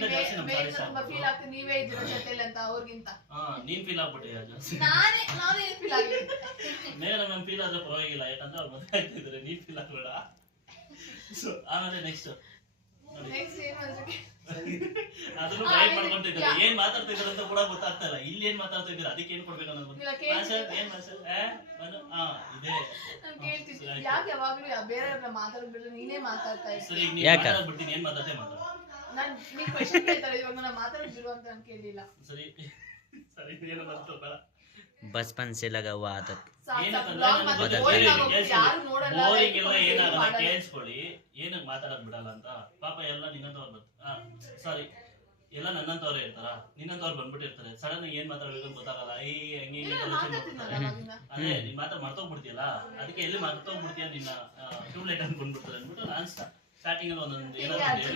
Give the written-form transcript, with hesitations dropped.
ತುಂಬಾ ಫೀಲ್ ಆಗ್ತದೆ ನೀವೇ ಇದ್ದೀರ ಜೊತೆಲಿ ಅಂತ ಅವ್ರಿಗಿಂತ. ನೀನ್ ಫೀಲ್ ಆಗ್ಬಿಟ್ಟಿಯ ಜಾಸ್ತಿ. ನಾನೇ ಫೀಲ್ ಆಗಿದ್ದೀನಿ. ಮ್ಯಾಮ್ ಫೀಲ್ ಆದ್ರೆ ಪರವಾಗಿಲ್ಲ, ಯಾಕಂದ್ರೆ ಅವ್ರು ಮದುವೆ ಆಗ್ತಿದ್ರೆ ನೀನ್ ಫೀಲ್ ಆಗ್ಬೇಡ. ಆಮೇಲೆ ನೆಕ್ಸ್ಟ್ ಅದನ್ನು ಗೈಡ್ ಮಾಡ್ಕೊಂತಿದ್ದಾರೆ. ಏನ್ ಮಾತಾಡ್ತಿದ್ರು ಅಂತ ಕೂಡ ಗೊತ್ತಾಗ್ತಾ ಇಲ್ಲ. ಇಲ್ಲಿ ಏನ್ ಮಾತಾಡ್ತಾ ಇದ್ದೀರಾ, ಅದಕ್ಕೆ ಏನ್ ಕೊಡ್ಬೇಕು ಅನ್ನೋದು ಇದೆ. ಯಾಕೆ ಯಾವಾಗ್ಲೂ ಬೇರೆಯವ್ರನ್ನ ಮಾತಾಡ್ಬಿಟ್ರೆ ನೀನೇ ಮಾತಾಡ್ತಾ ಇದ್ದೀನಿ. ಸರಿ, ಮಾತಾಡ್ಬಿಡ್ತೀನಿ. ಏನ್ ಮಾತಾಡ್ತೇ ಮಾತಾಡ. ನಾನು ನೀನ್ ಕ್ವೆಶ್ಚನ್ ಕೇಳ್ತಾರೆ, ಇವಾಗ ನಾನು ಮಾತಾಡ್ಬಿಡು ಅಂತ ನಾನು ಕೇಳಿಲ್ಲ. ಸರಿ ಸರಿ, ಏನೋ ಬಂತು ಬೇಡ. बचपन से लगा हुआ आदत ಕೇಳಿಸ್ಕೊಳ್ಳಿ. ಏನಕ್ಕೆ ಮಾತಾಡಕ್ ಬಿಡಲ್ಲ ಅಂತ. ಪಾಪ ಎಲ್ಲ ನಿನ್ನಂತವ್ರು ಸಾರಿ ಎಲ್ಲ ನನ್ನಂತವ್ರೆ ಇರ್ತಾರ. ನಿನ್ನಂತವ್ರು ಬಂದ್ಬಿಟ್ಟಿರ್ತಾರೆ. ಸಡನ್ ಏನ್ ಮಾತಾಡ್ಬೇಕು ಅಂತ ಗೊತ್ತಾಗಲ್ಲ. ಅದೇ ನಿನ್ ಮರ್ತೋಗ್ಬಿಡ್ತೀಯಲ್ಲ, ಅದಕ್ಕೆ ಎಲ್ಲಿ ಮರ್ತೋಗ್ಬಿಡ್ತೀಯ ನಿನ್ನ ಟ್ಯೂಬ್ಲೈಟ್ ಅಂತ ಬಂದ್ಬಿಡ್ತಾರೆ ಅಂದ್ಬಿಟ್ಟು ನಾನು ಸ್ಟಾರ್ಟಿಂಗ್ ಅಲ್ಲಿ ಒಂದೊಂದು ಏನಾದ್ರು